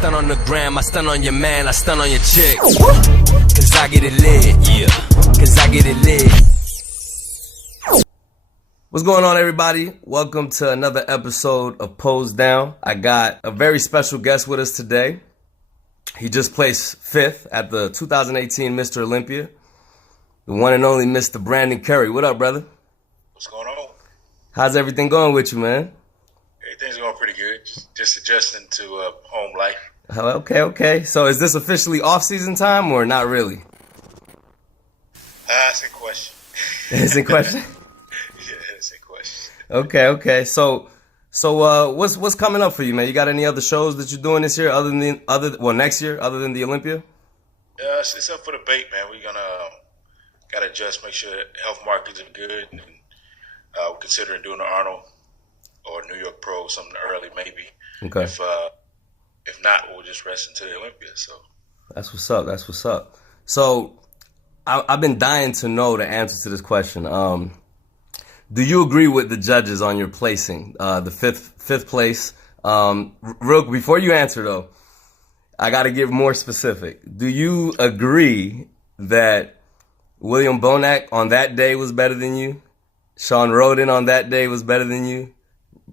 stun on the gram, I stun on your man, I stun on your chick. Cause I get it lit, yeah. Cause I get it lit. What's going on, everybody? Welcome to another episode of Pose Down. I got a very special guest with us today. He just placed 5th at the 2018 Mr. Olympia. The one and only Mr. Brandon Curry. What up, brother? What's going on? How's everything going with you, man? Everything's going pretty good. Just adjusting to home life. Okay. So is this officially off-season time or not really? It's in question. It's in question? Yeah, it's in question. Okay. So what's coming up for you, man? You got any other shows that you're doing this year next year other than the Olympia? It's up for debate, man. We're gotta adjust, make sure health markets are good, and we're considering doing the Arnold or New York Pro, something early maybe. Okay. If not, we'll just rest into the Olympia. So that's what's up. So I've been dying to know the answer to this question. Do you agree with the judges on your placing, the fifth place? Before you answer though, I got to get more specific. Do you agree that William Bonac on that day was better than you? Sean Roden on that day was better than you?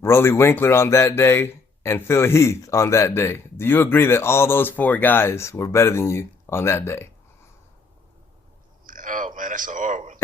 Rolly Winkler on that day? And Phil Heath on that day? Do you agree that all those 4 guys were better than you on that day? Oh man, that's a hard one.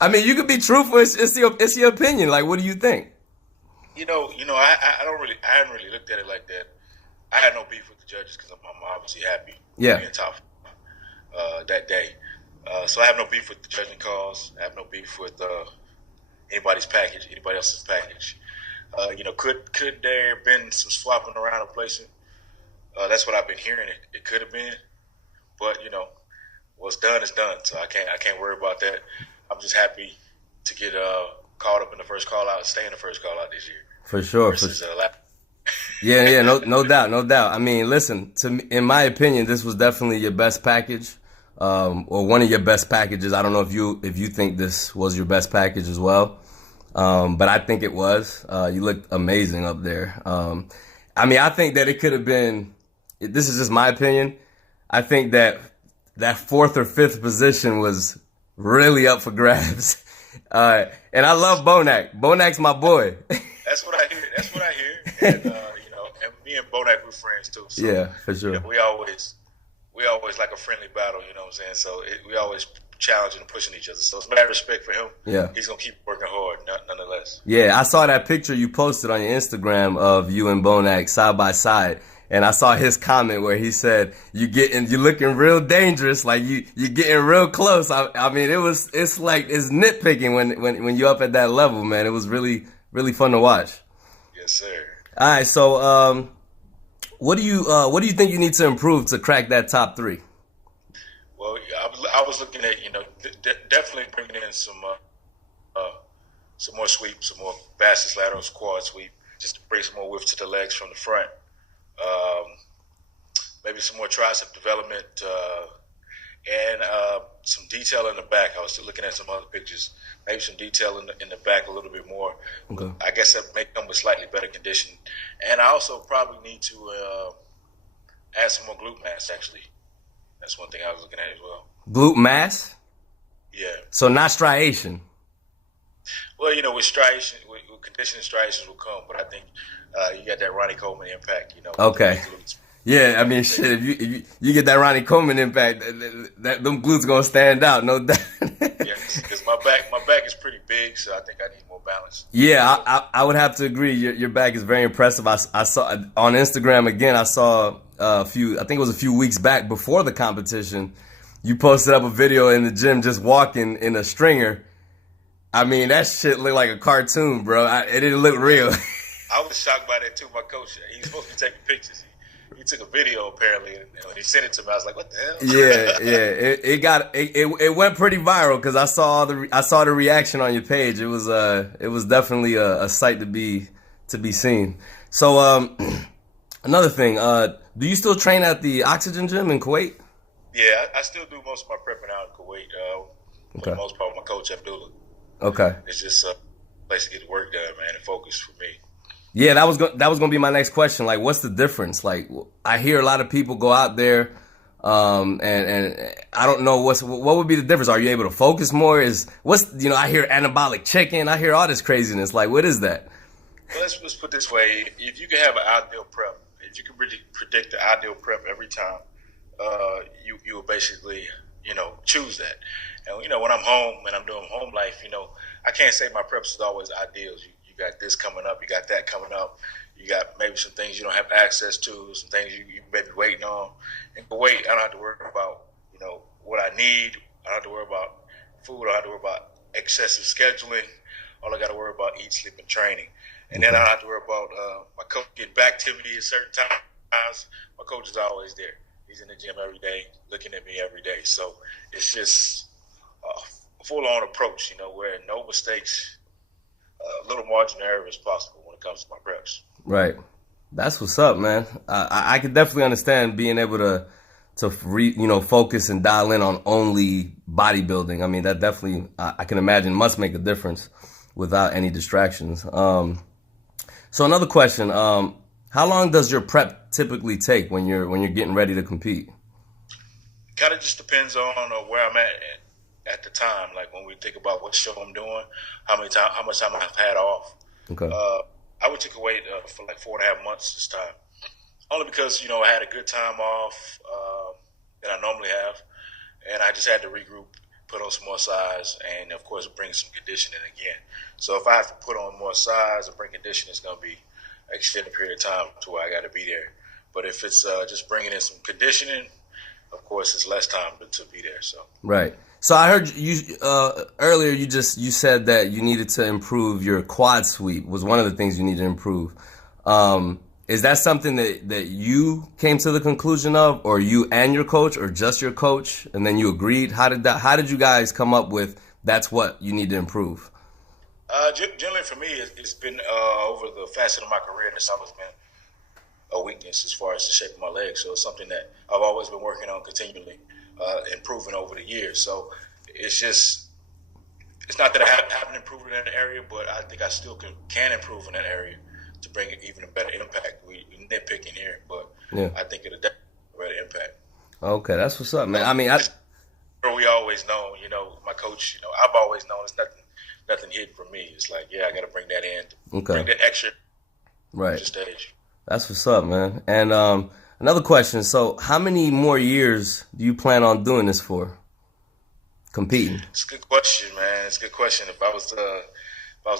I mean, you could be truthful. It's your opinion. Like, what do you think? I hadn't really looked at it like that. I had no beef with the judges because I'm obviously happy being top that day. So I have no beef with the judging calls. I have no beef with anybody else's package. Could there have been some swapping around and placing? That's what I've been hearing. It could have been, but what's done is done. So I can't worry about that. I'm just happy to get caught up in the first call out, stay in the first call out this year. For sure. Yeah, no doubt. I mean, listen, in my opinion, this was definitely your best package, or one of your best packages. I don't know if you think this was your best package as well, but I think it was. You looked amazing up there. I mean, I think that it could have been. This is just my opinion. I think that 4th or 5th position was really up for grabs. And I love Bonac. Bonac's my boy. That's what I hear. And, and me and Bonac were friends too. So, yeah, for sure. We always like a friendly battle, you know what I'm saying? So we always challenging and pushing each other. So it's mad respect for him. Yeah. He's going to keep working hard, nonetheless. Yeah, I saw that picture you posted on your Instagram of you and Bonac side by side. And I saw his comment where he said, you're looking real dangerous, like you're getting real close. I mean, it's nitpicking when you're up at that level, man. It was really, really fun to watch. Yes, sir. All right, so what do you think you need to improve to crack that top 3? Well, I was looking at definitely bringing in some more sweep, some more fastest laterals, quad sweep, just to bring some more width to the legs from the front. Maybe some more tricep development, and some detail in the back. I was still looking at some other pictures. Maybe some detail in the back a little bit more. Okay. I guess that may come with slightly better condition. And I also probably need to add some more glute mass, actually. That's one thing I was looking at as well. Glute mass? Yeah. So not striation? Well, with striation, with conditioning, striations will come. But I think you got that Ronnie Coleman impact, Okay. Yeah, I mean, shit, if you get that Ronnie Coleman impact, them glutes gonna stand out, no doubt. Yeah, because my back is pretty big, so I think I need more balance. Yeah, I would have to agree. Your back is very impressive. I saw on Instagram again. I saw I think it was a few weeks back before the competition. You posted up a video in the gym just walking in a stringer. I mean, that shit looked like a cartoon, bro. It didn't look real. I was shocked by that too. My coach, he's supposed to be taking pictures. He took a video apparently, and when he sent it to me, I was like, "What the hell?" Yeah. It went pretty viral because I saw the reaction on your page. It was definitely a sight to be seen. So another thing, do you still train at the Oxygen Gym in Kuwait? Yeah, I still do most of my prepping out in Kuwait. For the most part, with my coach Abdullah. Okay. It's just a place to get the work done, man, and focus for me. Yeah, that was gonna be my next question. Like, what's the difference? Like, I hear a lot of people go out there, and I don't know what would be the difference. Are you able to focus more? I hear anabolic chicken. I hear all this craziness. Like, what is that? Well, let's put it this way: if you can have an ideal prep, if you can really predict the ideal prep every time, you will basically choose that. And when I'm home and I'm doing home life, I can't say my preps is always ideals. You got this coming up, you got that coming up, you got maybe some things you don't have access to, some things you may be waiting on. And but wait, I don't have to worry about what I need. I don't have to worry about food. I don't have to worry about excessive scheduling. All I got to worry about eat, sleep, and training. And then I don't have to worry about my coach getting back to me at certain times. My coach is always there. He's in the gym every day, looking at me every day. So it's just a full-on approach, where no mistakes, little margin of error is possible when it comes to my preps. Right. That's what's up, man. I could definitely understand being able to focus and dial in on only bodybuilding. I mean, that definitely, I can imagine, must make a difference without any distractions. So another question, how long does your prep typically take when you're getting ready to compete? Kind of just depends on where I'm at the time. Like when we think about what show I'm doing, how much time I've had off. Okay. I would take away for like 4.5 months this time, only because I had a good time off that I normally have, and I just had to regroup, put on some more size, and of course bring some conditioning again. So if I have to put on more size or bring conditioning, it's going to be an extended period of time to where I got to be there. But if it's just bringing in some conditioning, of course it's less time to be there. So right. So I heard you earlier. You said that you needed to improve your quad sweep. Was one of the things you need to improve. Is that something that you came to the conclusion of, or you and your coach, or just your coach, and then you agreed? How did you guys come up with that's what you need to improve? Generally for me, it's been over the facet of my career that's always been a weakness as far as the shape of my legs. So it's something that I've always been working on continually, improving over the years. So it's not that I haven't improved in that area, but I think I still can improve in that area to bring even a better impact. We nitpicking here, but yeah. I think it'll definitely have a better impact. Okay, that's what's up, man. I mean, we always know, my coach, I've always known it's nothing hidden from me. It's like, yeah, I got to bring that in, bring that extra right stage. That's what's up, man. And another question. So how many more years do you plan on doing this for? Competing? It's a good question, man. It's a good question. If I was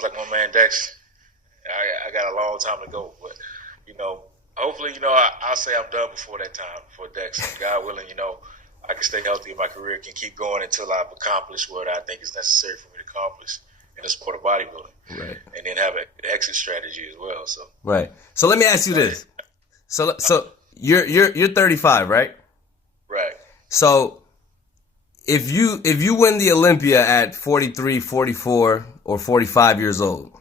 like my man Dex, I got a long time to go. But, hopefully, I'll say I'm done before that time, before Dex. And God willing, I can stay healthy in my career, can keep going until I've accomplished what I think is necessary for me to accomplish in the sport of bodybuilding. Right. And then have an exit strategy as well. So right. So let me ask you this. So you're 35, right? Right. So if you win the Olympia at 43, 44, or 45 years old,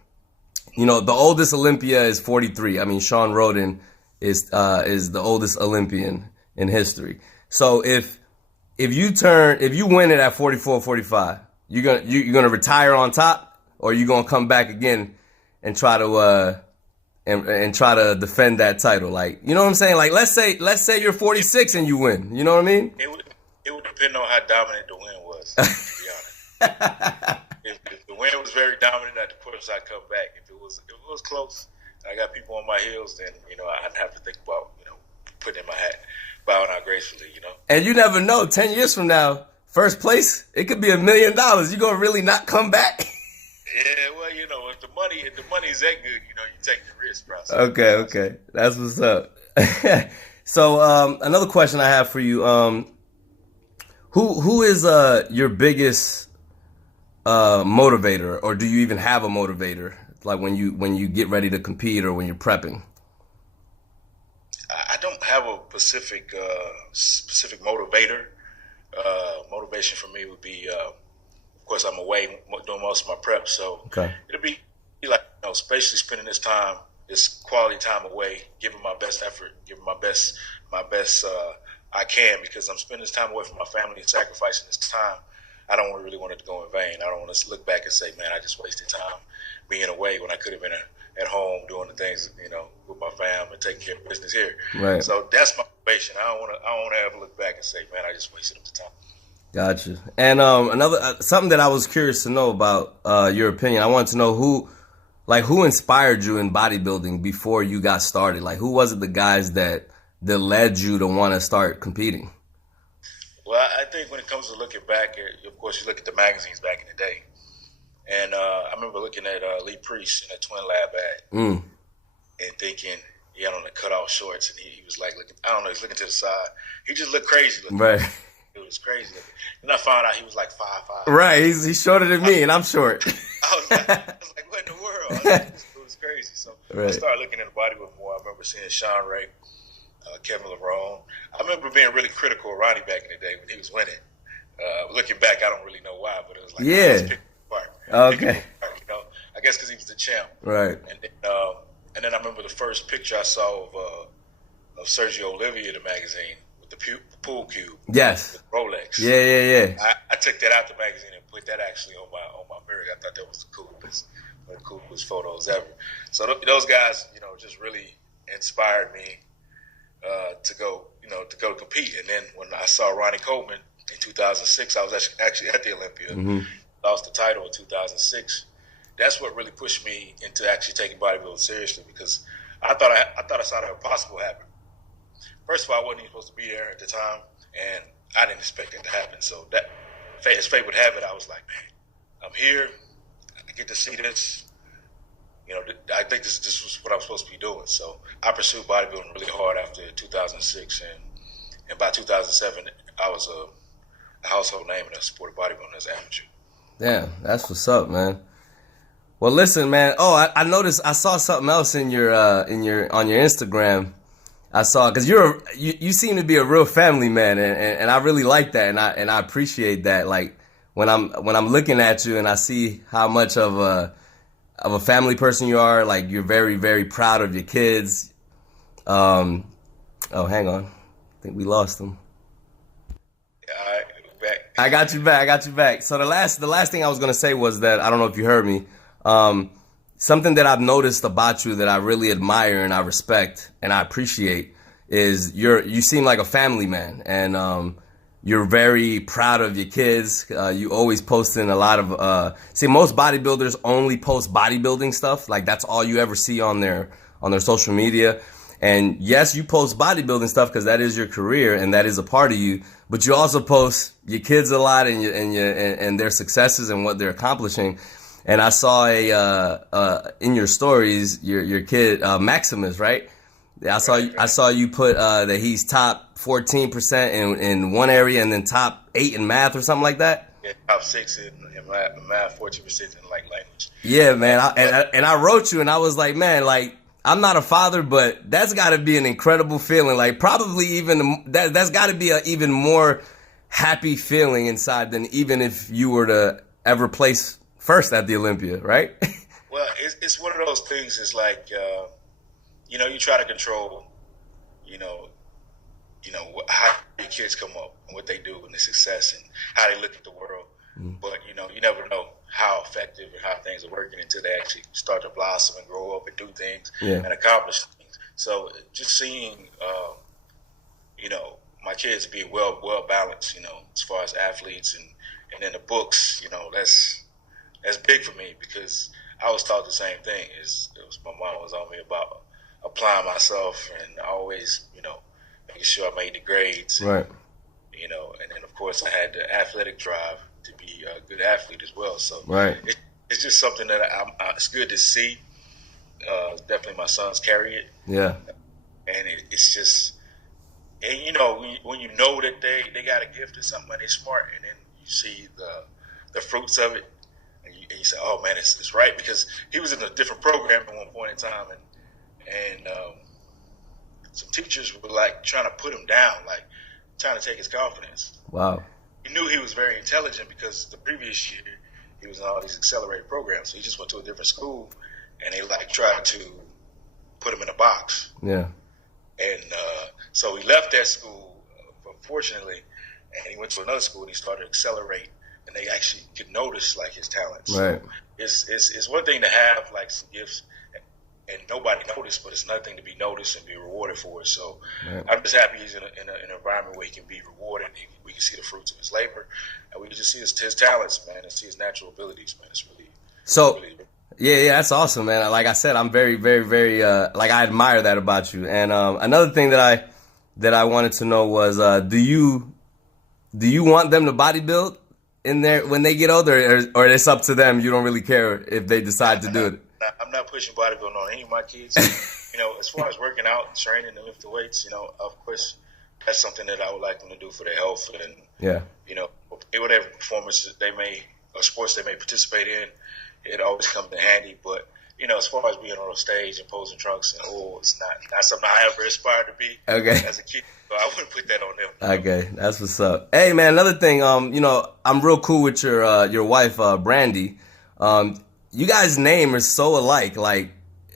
the oldest Olympia is 43. I mean, Sean Roden is the oldest Olympian in history. So if you win it at 44, 45, you're gonna retire on top, or you're gonna come back again and try to and try to defend that title. Like, you know what I'm saying? Like, let's say you're 46 and you win. You know what I mean? It would depend on how dominant the win was, to be honest. If the win was very dominant, of course I'd come back. If it was close, I got people on my heels, then I'd have to think about putting in my hat, bowing out gracefully. And you never know. 10 years from now, first place, it could be $1 million. You gonna really not come back? Yeah, well, if the money's that good, you take the risk, bro. Okay, that's what's up. So another question I have for you: who is your biggest motivator, or do you even have a motivator? Like when you get ready to compete or when you're prepping? I don't have a specific motivator. Motivation for me would be, of course, I'm away doing most of my prep, so it'll be like basically spending this quality time away, giving my best effort, giving my best I can, because I'm spending this time away from my family and sacrificing this time. I don't really want it to go in vain. I don't want to look back and say, man, I just wasted time being away when I could have been at home doing the things, with my fam and taking care of business here. Right. So that's my motivation. I don't want to ever look back and say, man, I just wasted up the time. Gotcha. And another something that I was curious to know about your opinion. I wanted to know who inspired you in bodybuilding before you got started. Like, who was it, the guys that led you to want to start competing? Well, I think when it comes to looking back, of course, you look at the magazines back in the day. And I remember looking at Lee Priest in a Twin Lab ad and thinking he had on the cutoff shorts, and he was like, he's looking to the side. He just looked crazy looking. Right. It was crazy looking. And I found out he was like 5'5". Right. He's shorter than me, and I'm short. I was like, what in the world? It was crazy. So I started looking at the bodybuilding more. I remember seeing Sean Ray, Kevin Lerone. I remember being really critical of Ronnie back in the day when he was winning. Looking back, I don't really know why, but it was like, Okay. I guess because he was the champ. Right. And then I remember the first picture I saw of Sergio Olympia in the magazine with the pool cube. Yes. With Rolex. Yeah. I took that out the magazine and put that actually on my mirror. I thought that was one of the coolest photos ever. So those guys, just really inspired me to go compete. And then when I saw Ronnie Coleman in 2006, I was actually at the Olympia. Mm-hmm. Lost the title in 2006. That's what really pushed me into actually taking bodybuilding seriously, because I thought I saw the impossible happen. First of all, I wasn't even supposed to be there at the time, and I didn't expect it to happen. So that, as fate would have it, I was like, man, I'm here. I get to see this. I think this was what I was supposed to be doing. So I pursued bodybuilding really hard after 2006, and by 2007, I was a household name in the sport of bodybuilding as an amateur. Yeah, that's what's up, man. Well, listen, man. Oh, I noticed. I saw something else on your Instagram. I saw, because you seem to be a real family man, and I really like that, and I appreciate that. Like when I'm looking at you and I see how much of a family person you are, like you're very, very proud of your kids. Oh, hang on, I think we lost them. I got you back. So the last thing I was gonna say was that, I don't know if you heard me. Something that I've noticed about you that I really admire and I respect and I appreciate is you seem like a family man, and you're very proud of your kids. You always posting a lot of most bodybuilders only post bodybuilding stuff. Like, that's all you ever see on their social media. And yes, you post bodybuilding stuff because that is your career and that is a part of you. But you also post your kids a lot and their successes and what they're accomplishing. And I saw in your stories your kid Maximus, right? I saw you put that he's top 14% in one area and then top 8 in math or something like that. Yeah, top 6 in math, 14% in language. Yeah, man. I wrote you and I was like, man, like, I'm not a father, but that's got to be an incredible feeling. Like, probably even that's got to be an even more happy feeling inside than even if you were to ever place first at the Olympia, right? Well, it's one of those things. It's like, you try to control, how your kids come up and what they do and the success and how they look at the world. Mm. But, you never know how effective and how things are working until they actually start to blossom and grow up and do things and accomplish things. So just seeing, my kids be well balanced, as far as athletes and in the books, that's big for me, because I was taught the same thing. My mom was on me about applying myself and always, making sure I made the grades. Right. And then of course I had the athletic drive to be a good athlete as well. So right. It's just something that it's good to see. Definitely my sons carry it. Yeah. And it's just, and when you know that they got a gift or something, and they're smart, and then you see the fruits of it, and you say, oh man, it's right, because he was in a different program at one point in time, and some teachers were like trying to put him down, like trying to take his confidence. Wow. He knew he was very intelligent because the previous year he was in all these accelerated programs. So he just went to a different school, and they tried to put him in a box. Yeah. And so he left that school, unfortunately, and he went to another school and he started to accelerate, and they actually could notice like his talents. Right. So it's one thing to have like some gifts, and nobody noticed, but it's nothing to be noticed and be rewarded for it. So I'm just happy he's in an environment where he can be rewarded. We can see the fruits of his labor, and we can just see his talents, man, and see his natural abilities, man. It's really yeah, that's awesome, man. Like I said, I'm very, very, very like I admire that about you. And another thing that I wanted to know was, do you want them to bodybuild in there when they get older, or it's up to them? You don't really care if they decide to do it. I'm not pushing bodybuilding on any of my kids. As far as working out, training, and lifting weights, of course, that's something that I would like them to do for their health and, whatever performances or sports they may participate in, it always comes in handy. But, as far as being on a stage and posing trunks and it's not something I ever aspired to be as a kid. So I wouldn't put that on them. Okay, that's what's up. Hey, man, another thing, I'm real cool with your wife, Brandy. You guys' name is so alike. Like,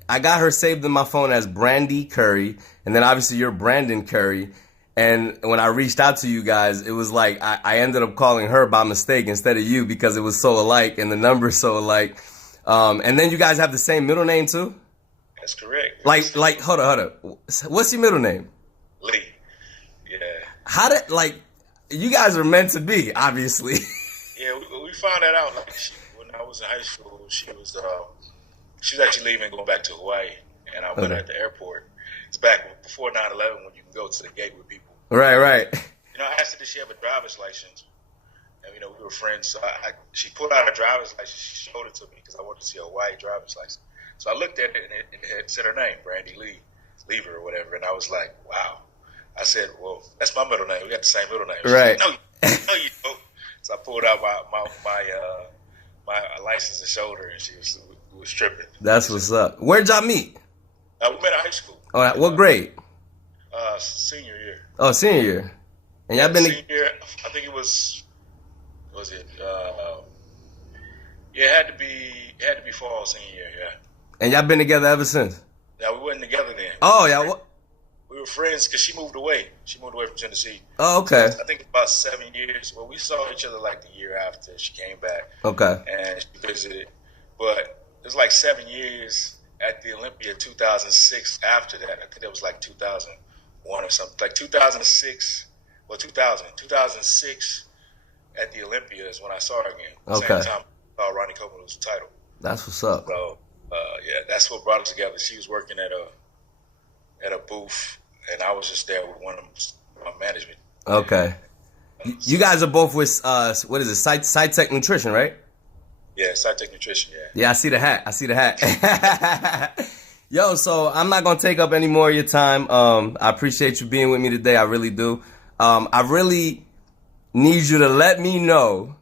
I got her saved in my phone as Brandy Curry, and then obviously you're Brandon Curry. And when I reached out to you guys, it was like I ended up calling her by mistake instead of you because it was so alike and the number's so alike. And then you guys have the same middle name too? That's correct. Like, hold up. What's your middle name? Lee. Yeah. You guys are meant to be, obviously. Yeah, we found that out. When I was in high school, she was actually leaving, going back to Hawaii, and I met her at the airport. It's back before 9/11 when you can go to the gate with people. Right. I asked her, did she have a driver's license? And we were friends. So she pulled out her driver's license. She showed it to me because I wanted to see a Hawaii driver's license. So I looked at it, and it had said her name, Brandy Lever or whatever, and I was like, wow. I said, well, that's my middle name. We got the same middle name. Right. Said, no, you don't. So I pulled out my license and showed her, and she was tripping. That's what's up. Where'd y'all meet? We met in high school. Oh, what grade? Senior year. Oh, senior year. And y'all been senior year, I think it was it? It had to be fall senior year, yeah. And y'all been together ever since? Yeah, we weren't together then. Oh, yeah. We were friends because she moved away. She moved away from Tennessee. Oh, okay. I think about 7 years. Well, we saw each other like the year after she came back. Okay. And she visited. But it was like 7 years at the Olympia 2006 after that. I think that was like 2001 or something. Like 2006, 2006 at the Olympia is when I saw her again. Okay. Same time I saw Ronnie Coleman lose the title. That's what's up. So, that's what brought us together. She was working at a booth, and I was just there with one of my management. Okay. You guys are both with, what is it, SciTech Nutrition, right? Yeah, SciTech Nutrition, yeah. Yeah, I see the hat. Yo, so I'm not going to take up any more of your time. I appreciate you being with me today. I really do. I really need you to let me know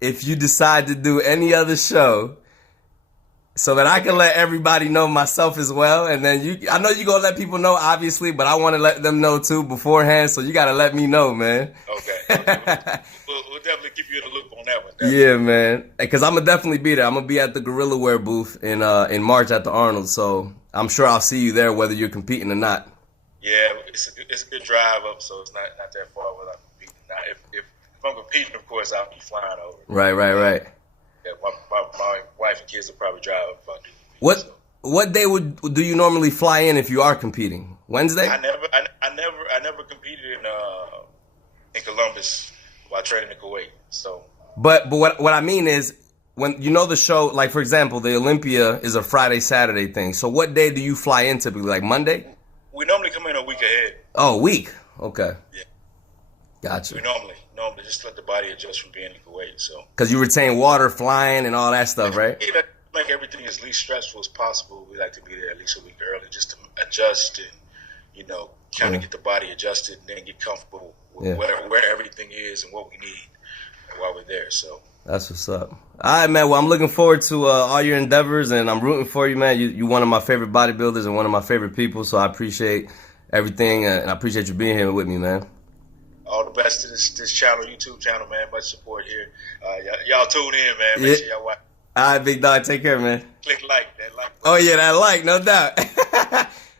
if you decide to do any other show so that I can let everybody know, myself as well. And then I know you're going to let people know, obviously, but I want to let them know too beforehand. So you got to let me know, man. Okay. We'll definitely keep you in the loop on that one. Definitely. Yeah, man. Because I'm going to definitely be there. I'm going to be at the Gorilla Wear booth in March at the Arnold. So I'm sure I'll see you there whether you're competing or not. Yeah, it's a good drive up, so it's not that far without competing. Now, if I'm competing, of course, I'll be flying over. Right. Yeah, my wife and kids will probably drive up if I do. What day do you normally fly in if you are competing? Wednesday? I never competed in Columbus while training in Kuwait. So. But what I mean is, when the show, like for example, the Olympia is a Friday Saturday thing. So what day do you fly in typically? Like Monday? We normally come in a week ahead. Oh, a week. Okay. Yeah. Gotcha. We normally just let the body adjust from being in Kuwait. So. Because you retain water, flying, and all that stuff, right? Yeah, make everything as least stressful as possible. We like to be there at least a week early just to adjust and, kind of get the body adjusted and then get comfortable with where everything is and what we need while we're there. So. That's what's up. All right, man. Well, I'm looking forward to all your endeavors, and I'm rooting for you, man. You're one of my favorite bodybuilders and one of my favorite people, so I appreciate everything, and I appreciate you being here with me, man. All the best to this channel, YouTube channel, man. Much support here. Y'all tune in, man. Make sure y'all watch. All right, big dog. Take care, man. Click that like. Oh, yeah, that like, no doubt.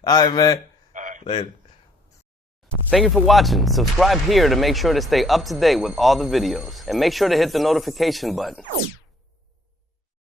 All right, man. All right. Later. Thank you for watching. Subscribe here to make sure to stay up to date with all the videos. And make sure to hit the notification button.